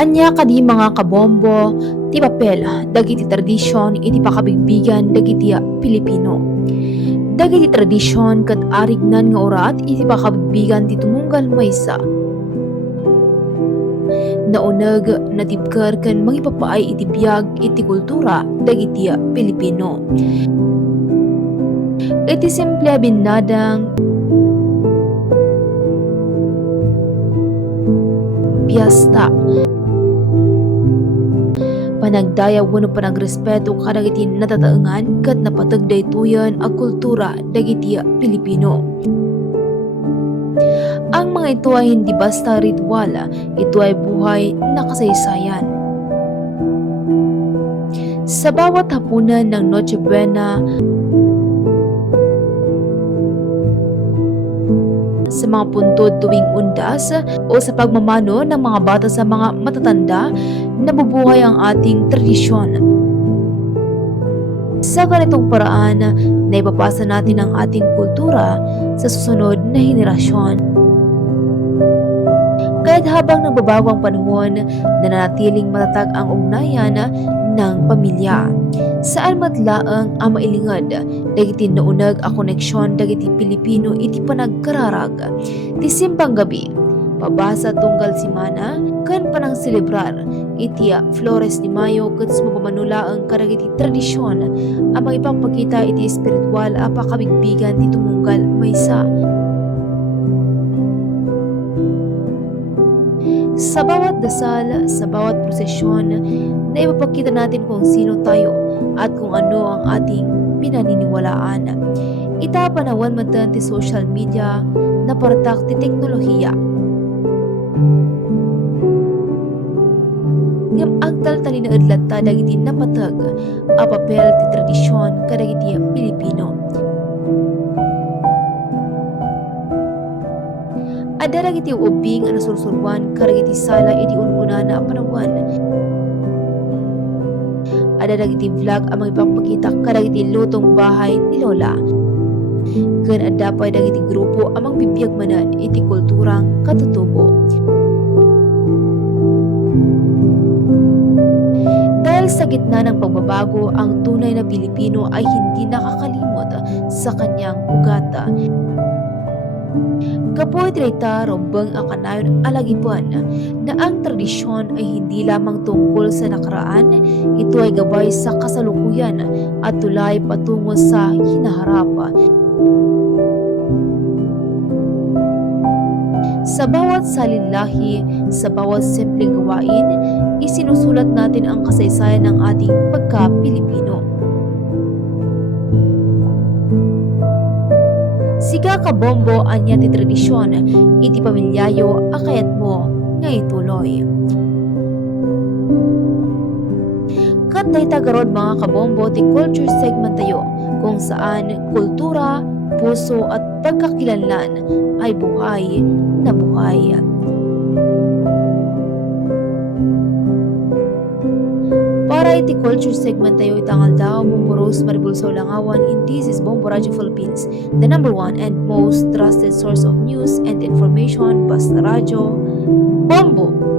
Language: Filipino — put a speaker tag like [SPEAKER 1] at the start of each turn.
[SPEAKER 1] Anya kadi mga kabombo, ti papel, dagiti tradisyon, iti pakabigbigan, dagiti Pilipino. Dagiti tradisyon kat arignan nga orat, iti pakabigbigan ti tumunggal maysa. Naunag, natibkar kan mangipapaay iti biyag, iti kultura, dagiti Pilipino. Iti simple binadang piyesta panagdaya wano panagrespeto kadagiti natataengan kat napatag daytoyan a kultura dagiti Pilipino. Ang mga ito ay hindi basta ritual, ito ay buhay na kasaysayan. Sa bawat hapunan ng Noche Buena, sa mga puntod tuwing undas o sa pagmamano ng mga bata sa mga matatanda, nabubuhay ang ating tradisyon. Sa ganitong paraan, naipapasa natin ang ating kultura sa susunod na henerasyon. Kahit habang nagbabago ang panahon, nananatiling matatag ang ugnayan ng pamilya. Saan matlaang ang mailingad, dagiti naunag a koneksyon dagiti Pilipino iti panagkararag. Ti simbang gabi, pabasa tunggal si Mana, kan panang selebrar, iti Flores ni Mayo kat mapamanula ang karagiti tradisyon, ang ipapakita iti espiritual a pakabigbigan ti tumunggal Sa bawat dasal, sa bawat prosesyon, na ipapakita natin kung sino tayo at kung ano ang ating pinaniniwalaan. Itapanawan man tan ti social media na partak ti teknolohiya. Ngam agtal tali na adlat ta dagiti napatag a papel ti tradisyon kadagiti Pilipino. Ada dagiti ubing a nasursurwan kadagiti sala iti ununa na panawan ada dagiti vlog ang magpapakita kadagiti lutong bahay ni Lola. Kan adda pa dagiti grupo amang bibiyagmanan iti kulturang katutubo. Dahil sa gitna ng pagbabago, ang tunay na Pilipino ay hindi nakakalimot sa kanyang ugata. Kapoy treta rombang ang kanayon alagipuan na ang tradisyon ay hindi lamang tungkol sa nakaraan, ito ay gabay sa kasalukuyan at tulay patungo sa hinaharap. Sa bawat salinlahi, sa bawat simpleng gawain, isinusulat natin ang kasaysayan ng ating pagka-Pilipino. Siga ka bombo anya ti tradisyon, iti pamilyayo akayat mo nga ituloy. Kat day tagarod mga kabombo ti culture segment tayo kung saan kultura, puso at pagkakilanlan ay buhay na buhay. Iti culture segment tayo itangal daw Bumburos Maribulso Langawan in this is Bombo Radio Philippines, the number one and most trusted source of news and information basta radyo, Bombo!